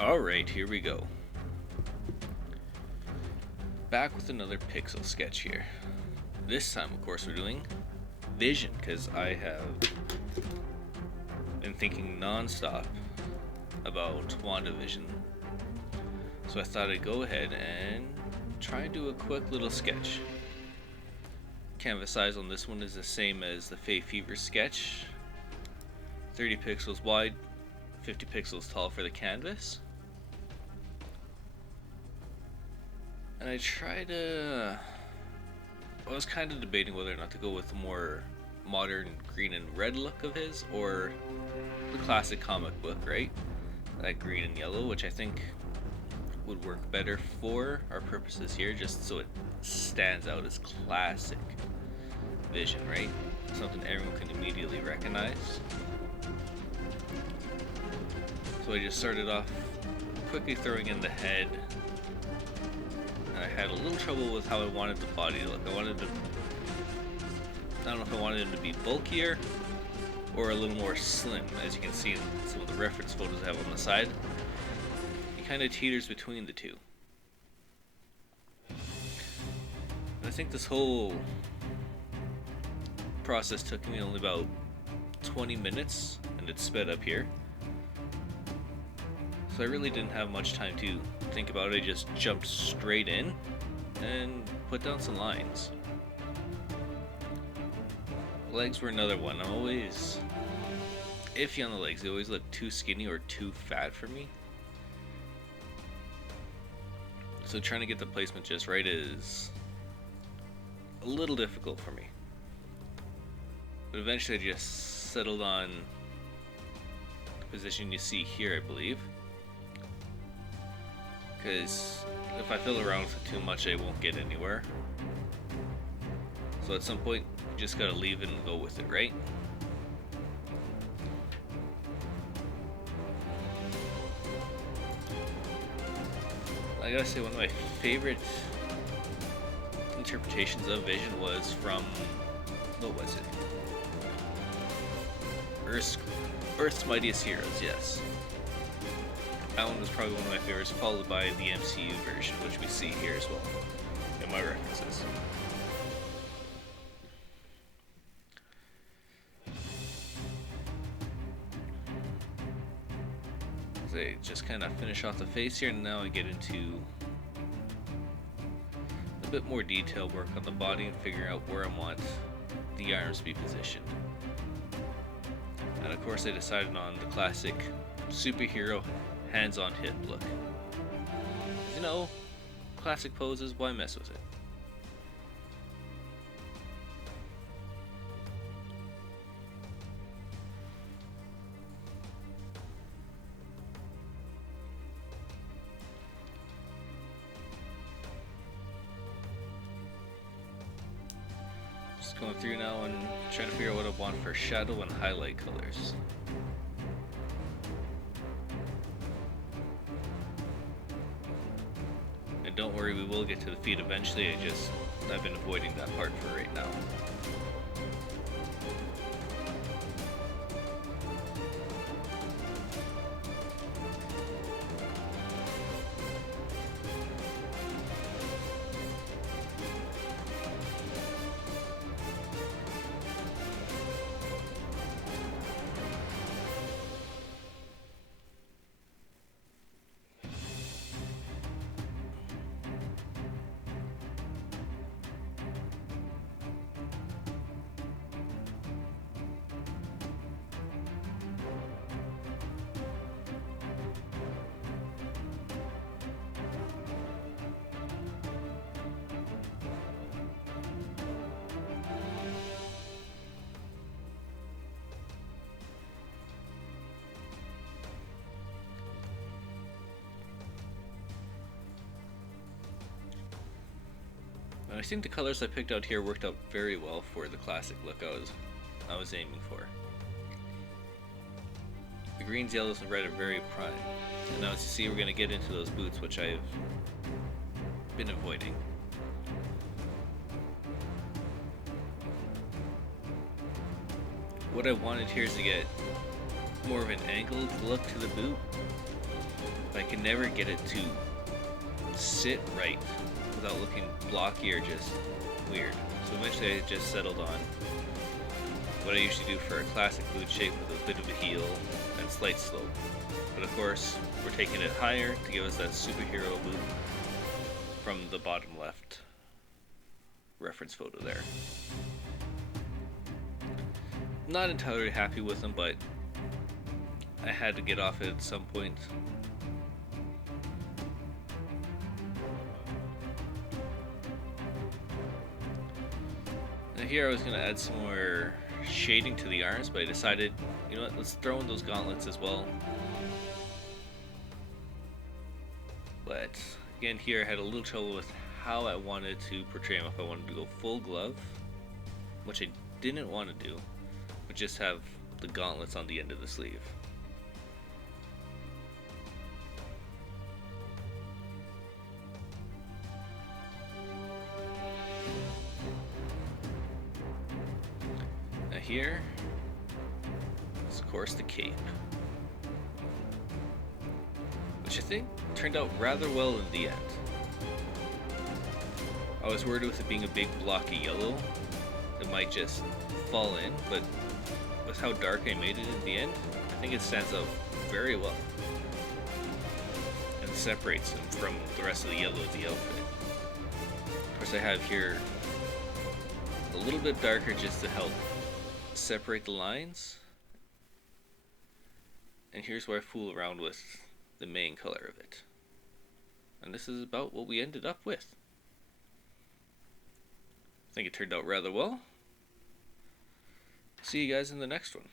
Alright, here we go. Back with another pixel sketch here. This time, of course, we're doing Vision, because I have been thinking non-stop about Wanda Vision. So I thought I'd go ahead and try and do a quick little sketch. Canvas size on this one is the same as the Fae Fever sketch. 30 pixels wide, 50 pixels tall for the canvas. And I was kind of debating whether or not to go with the more modern green and red look of his, or the classic comic book, right? That green and yellow, which I think would work better for our purposes here, just so it stands out as classic Vision, right? Something everyone can immediately recognize. So I just started off quickly throwing in the head. And I had a little trouble with how I wanted the body to look. I don't know if I wanted him to be bulkier or a little more slim. As you can see in some of the reference photos I have on the side, he kind of teeters between the two. And I think this whole process took me only about 20 minutes, and it's sped up here. So I really didn't have much time to think about it. I just jumped straight in and put down some lines. Legs were another one. I'm always iffy on the legs. They always look too skinny or too fat for me. So trying to get the placement just right is a little difficult for me. But eventually I just settled on the position you see here, I believe. Because if I fiddle around with it too much, I won't get anywhere. So at some point, you just gotta leave it and go with it, right? I gotta say, one of my favorite interpretations of Vision was from, what was it? Earth's Mightiest Heroes, yes. That one was probably one of my favorites, followed by the MCU version, which we see here as well in my references. So I just kind of finish off the face here, and now I get into a bit more detailed work on the body and figuring out where I want the arms to be positioned. And of course I decided on the classic superhero hands-on hip look. You know, classic poses, why mess with it? Just going through now and trying to figure out what I want for shadow and highlight colors. Don't worry, we will get to the feet eventually. I've been avoiding that part for right now. And I think the colors I picked out here worked out very well for the classic look I was aiming for. The greens, yellows, and red are very prime. And now as you see, we're going to get into those boots, which I've been avoiding. What I wanted here is to get more of an angled look to the boot. I can never get it to sit right without looking blocky or just weird. So eventually I just settled on what I usually do for a classic boot shape with a bit of a heel and slight slope. But of course, we're taking it higher to give us that superhero boot from the bottom left reference photo there. Not entirely happy with them, but I had to get off it at some point. Now here I was going to add some more shading to the arms, but I decided, you know what, let's throw in those gauntlets as well. But again, here I had a little trouble with how I wanted to portray him. If I wanted to go full glove, which I didn't want to do, but just have the gauntlets on the end of the sleeve. Now here is of course the cape, which I think turned out rather well in the end. I was worried with it being a big blocky yellow, it might just fall in, but with how dark I made it in the end, I think it stands out very well and separates them from the rest of the yellow of the outfit. Of course I have here a little bit darker just to help separate the lines, and here's where I fool around with the main color of it, and this is about what we ended up with. I think it turned out rather well. See you guys in the next one.